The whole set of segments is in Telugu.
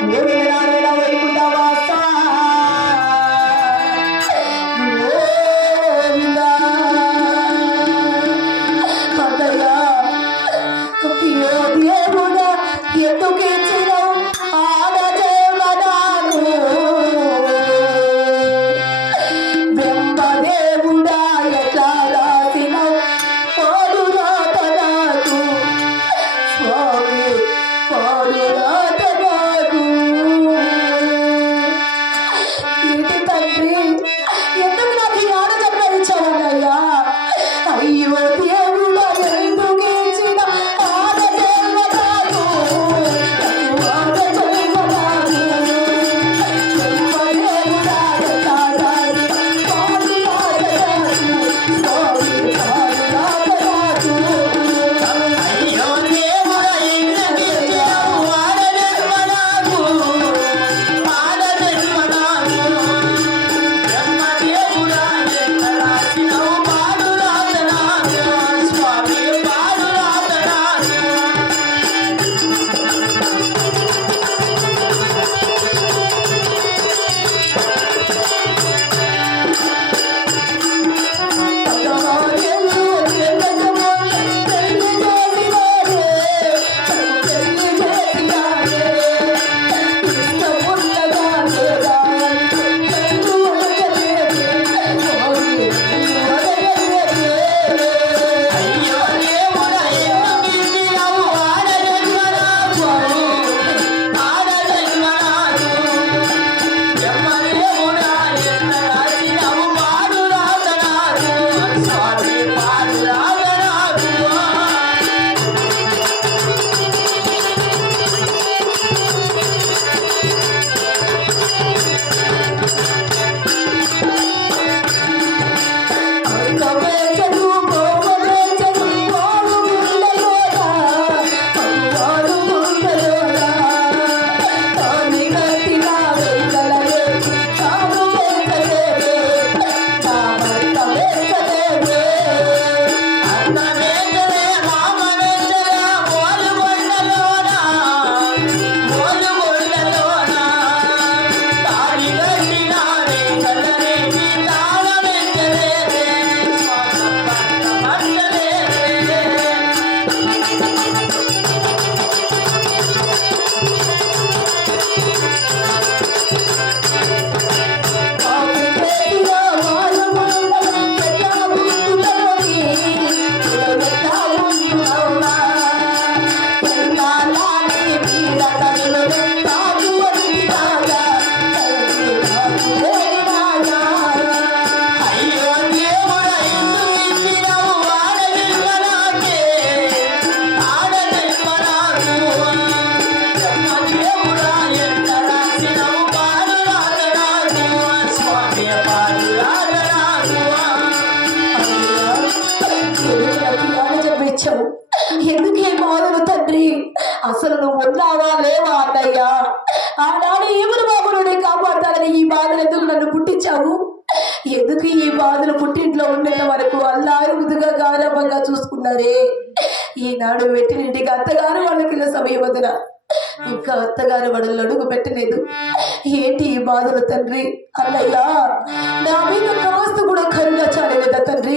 Yeah. ఎందుకు బాధలు తండ్రి. అసలు నువ్వు ఉన్నావా లేవా అన్నయ్యా? ఆనాడు ఏమని బాబుని కాపాడతానని ఈ బాధలు ఎందుకు నన్ను పుట్టించావు? ఎందుకు ఈ బాధలు పుట్టింట్లో ఉండేంత వరకు అల్లారు ముదుగా గారవంగా చూసుకున్నారే? ఈనాడు వెట్టినింటికి అత్తగారు వాళ్ళకి సమయం వదిన ఇంకా అత్తగారు వడలు అడుగు పెట్టలేదు. ఏంటి ఈ బాధలు తండ్రి? అన్నయ్యా నా మీద కాస్త కూడా కరుణ చాలేదా తండ్రి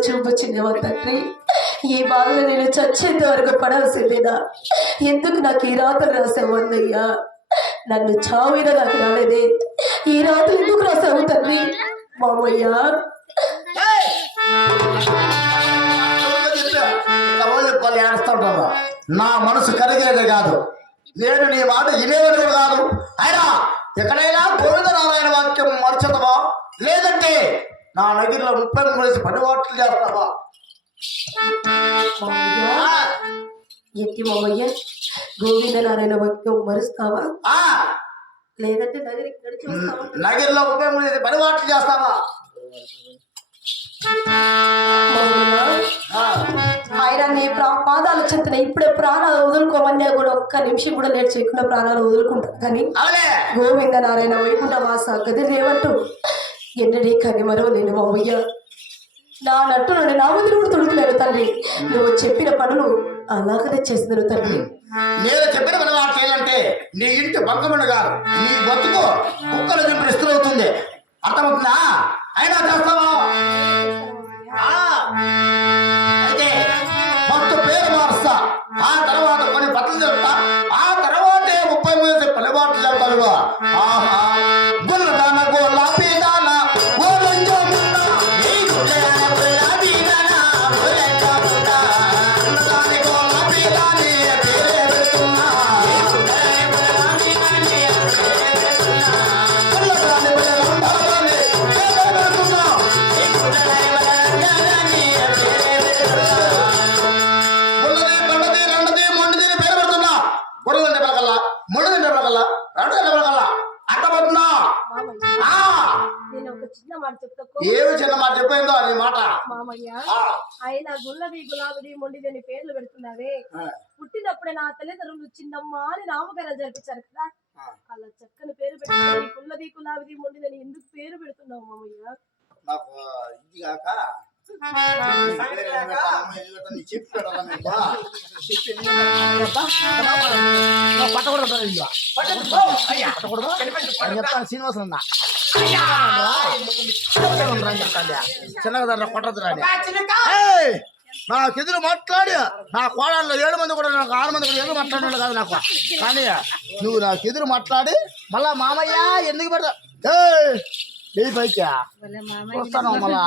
కూడా కరుణ తండ్రి. ఈ బాధలో నేను చచ్చేంత వరకు పడాల్సిందేనా? ఎందుకు నాకు ఈ రాత్రి రాసావు అన్నయ్యా నన్ను చావిన నాకు రాలేదే. ఈ రాత్రి ఎందుకు రాసావు తండ్రి? మామయ్య. చెప్పాలి నా మనసు కరిగేది కాదు. నేను నీ మాట వినేవాడు కాదు. అయినా ఎక్కడైనా గోవిందనారాయణ వాక్యం మరచదవా? లేదంటే నా నగిరిలో ముప్పై మూడేసి పని వాట్లు చేస్తావా? ఎట్టి మామయ్య గోవింద నారాయణ భక్తం మరుస్తావా? లేదంటే నగరికి నడిచి నగిరిలో ముప్పై మూడేసి పని వాట్లు చేస్తావా? ఆయన నీ ప్రా- పాదాలు చెంతన ఇప్పుడే ప్రాణాలు వదులుకోమన్నా కూడా ఒక్క నిమిషం కూడా లేట్ చేయకుండా ప్రాణాలు వదులుకుంటారు. కానీ గోవింద నారాయణ వైకుంఠ వాస గది రేవట్టు ఎన్నడీ కని మరవలేను మామయ్య. నా నట్టు నుండి నా వదిలి కూడా తొడుకులేరు తండ్రి నువ్వు చెప్పిన పనులు అలాగనే చేస్తున్నారు తండ్రి నేను చెప్పిన పని మాట చేయాలంటే నీ ఇంటి బంకమణి గారు నీ బతుకు కుక్కలు చెప్పిన అవుతుంది. అర్థమవుతుందా? అయినా చేస్తావా? ఏమి చిన్న మాట చెప్పిందో నీ మాట. మామయ్య ఆయన గుల్లది గులాబది మొండిది అని పేర్లు పెడుతున్నావే? పుట్టినప్పుడే నా తల్లిదండ్రులు చిన్నమ్మ అని నామకరణం జరిపించారు కదా. అలా చక్కని పేరు పెట్టుకుని కుల్లది కులాబది మొండిదని ఎందుకు పేరు పెడుతున్నావు మామయ్య? నాకు ఇది కాక నీ చెప్పి పెట్టాలా నీకు? చెప్పి నీ- నా పట్టకూడదు ఇల్లు. పట్టకూడదు? అని చెప్తాను శ్రీనివాసం అన్న చిన్నగా దాన్ని కొట్టదు రాని ఏయ్! నాకు ఎదురు మాట్లాడి నా కోడల్లో ఏడు మంది కూడా నాకు ఆరు మంది కూడా ఎదురు మాట్లాడినాడు కాదు నాకు కానీ నువ్వు నాకు ఎదురు మాట్లాడి మళ్ళా మామయ్య ఎందుకు పెడతా ఏయ్! ఏ పైకి వస్తాను మళ్ళా!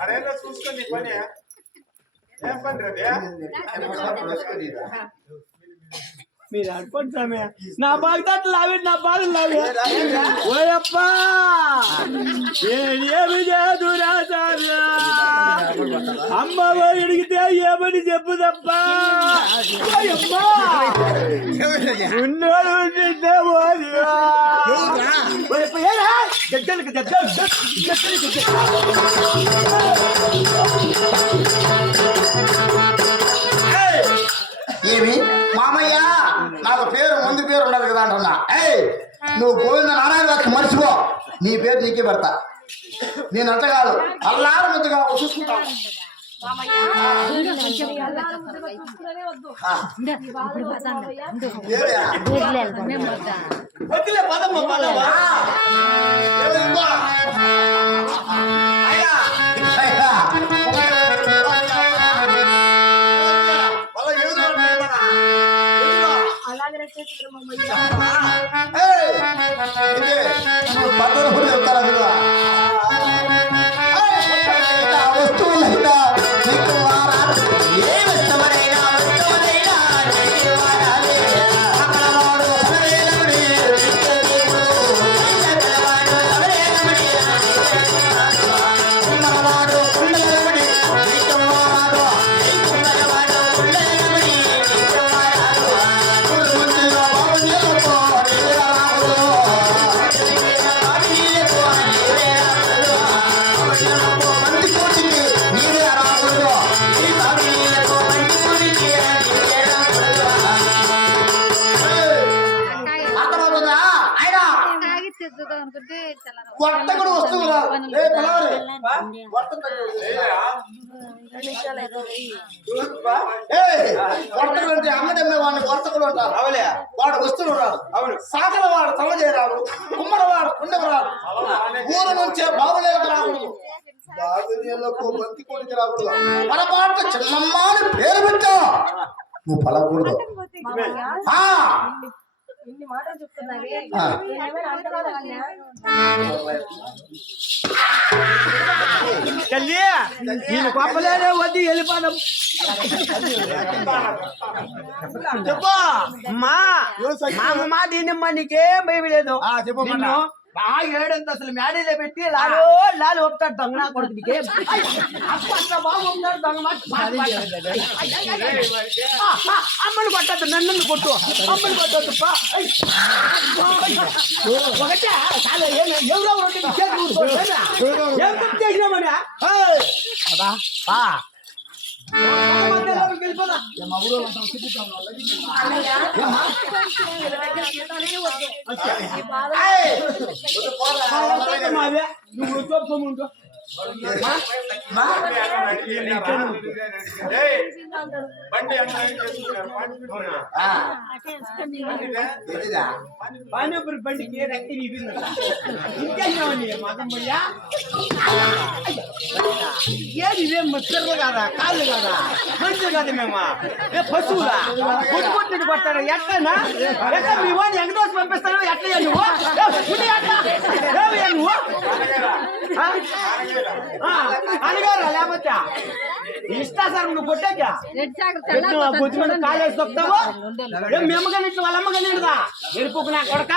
అరేదో చూసుకొని పని. ఏం పని రే మీరు అనుకోండి స్వామి. నా బాగుతాట్లు లావే నా బాధలు లావే ఓయప్పా. ఏమి చేదు రాజారా అమ్మ అడిగితే ఏమని చెప్పు తప్ప. ఓయప్పా. ఉన్నోడు ఉంటే ఓదిరా. ఓయప్ప, ఏరా? దగ్గరకు దగ్గర దగ్గరకు దగ్గర ఏమి? మామయ్య నాకు పేరు ముందు పేరు ఉండదు కదా అంటున్నా. ఏయ్ నువ్వు గోవింద నారాయణ గారికి మర్చిపో. నీ పేరు నీకే పెడతా. నేను అంత కాదు. అల్లారు ముద్దుగా చూసుకుంటాను? వద్దులే పదమ్మ? అయ్యా, అలాగనే చేస్తారు మామయ్య వర్తకుడు రే. పిలవాలి వర్తకుడు ఏయ్, వర్తకుడు అంటే అమ్మదమ్మే వాడిని వర్తకుడు అంటారు. అవులే వాడు వస్తున్నాడు అవును. సాగల వాడు తల చేయరాడు కుమ్మర వాడు కుండవరాడు ఊరు నుంచే బాబులేలకు రాకూడదు. బాబులకు బంతి కోడికి రాకూడదు. పొరపాటు చిన్నమ్మ అని పేరు పెట్టా నువ్వు పలకూడదు. తల్లి నేను గొప్పలేనే వద్దు వెళ్ళిపోదాం. చెప్పు అమ్మా మా దీనమ్మ నీకేం భయం లేదు. ఆ, చెప్పు నిన్ను అమ్మా. బాగా ఏడంత అసలు మేడలో పెట్టి లాలు లాలు ఒప్పుతాడు దొంగ నా కొడుకు నీకేం అప్ప అట్లా బాగా ఒప్పుతాడు దొంగ మాట. ఆ, ఆ, అమ్మని కొట్టద్దు నన్ను కొట్టు అమ్మని కొట్టద్దు పా. ఐ. ఒకటే చాలా ఏం ఎవరెవరు ఉంటే నీ చేతులు ఊరుకోవట్లేదా? ఏం తప్పు చేసినామని నువ్వు చూపుకోముంటూ. మా, ఏయ్, బండి అమ్మాయి చేసుకున్నారు పండుకున్నా ఆ, ఏదిరా? పానీపూరి బండికి రెక్కి నీపింది ఇంకేసినావని మతం పోయా ఏది ఇవేం ముచ్చర్లు కాదా కాళ్ళు కాదా మనుషులు కాదు మేము ఏ పశువులా కొట్టు కొట్టినట్టు కొట్టారు ఎట్లనా ఎట్లా మీ వాడిని ఎంగదోసి అనగారా లేకపోతే ఇష్టా సార్ నువ్వు కొట్టాక తొక్కుతావు? ఇట్లా ఇడదా ఎరుపుకు నా కొడక.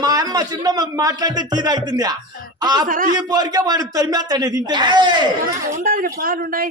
మా అమ్మ చిన్నమ్మ మాట్లాడితే టీ తాగుతుంది ఆ టీ పోరికే వాడు తరిమేస్తాడు తింటే ఏయ్, ఉండాలి పాలున్నాయి.